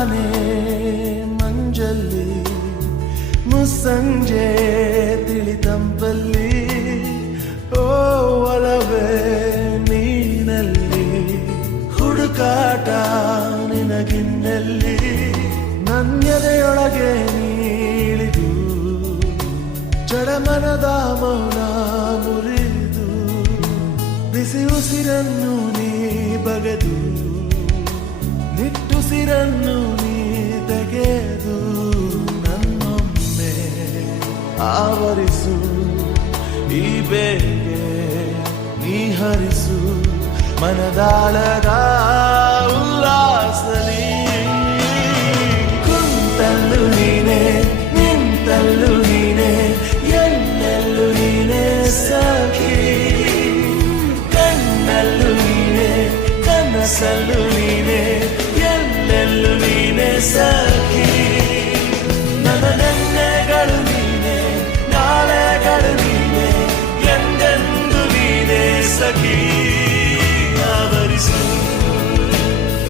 ತಾನೇ ಮಂಜಲ್ಲಿ ಮುಸ್ಸಂಜೆ ತಿಳಿತಂಪಲ್ಲಿ ಓ ಒಲವೇ ನೀನಲ್ಲಿ ಹುಡುಕಾಟ ನಿನಗಿನ್ನಲ್ಲಿ ನನ್ಯದೆಯೊಳಗೆ ನೀಳಿದು ಜಡಮನದ ಮೌನ ಮುರಿದು ಬಿಸಿ ಉಸಿರನ್ನು ನೀ ಬಗೆದು ನಿಟ್ಟುಸಿರನ್ನು ನೀ ತೆಗೆದು ನನ್ನೊಮ್ಮೆ ಆವರಿಸು ಈ ಬೇಗೆ ನೀ ಹರಿಸು ಮನದಾಳದ ಉಲ್ಲಾಸಲಿ ಕುಂತಲ್ಲು ನೀನೆ ನಿಂತಲ್ಲು ನೀನೆ ಎಲ್ಲೆಲ್ಲೂ ನೀನೆ ಸಖಿ ಕಣ್ಣಲ್ಲೂ ನೀನೆ ಕನಸಲ್ಲೂ ನೀನೆ ಎಲ್ಲೆಲ್ಲೂ ನೀನೆ ಸಖಿ ನನ್ನ ನೆನ್ನೆಗಳು ನೀನೆ ನಾಳೆಗಳು ನೀನೆ ಎಂದೆಂದು ನೀನೆ ಸಖಿ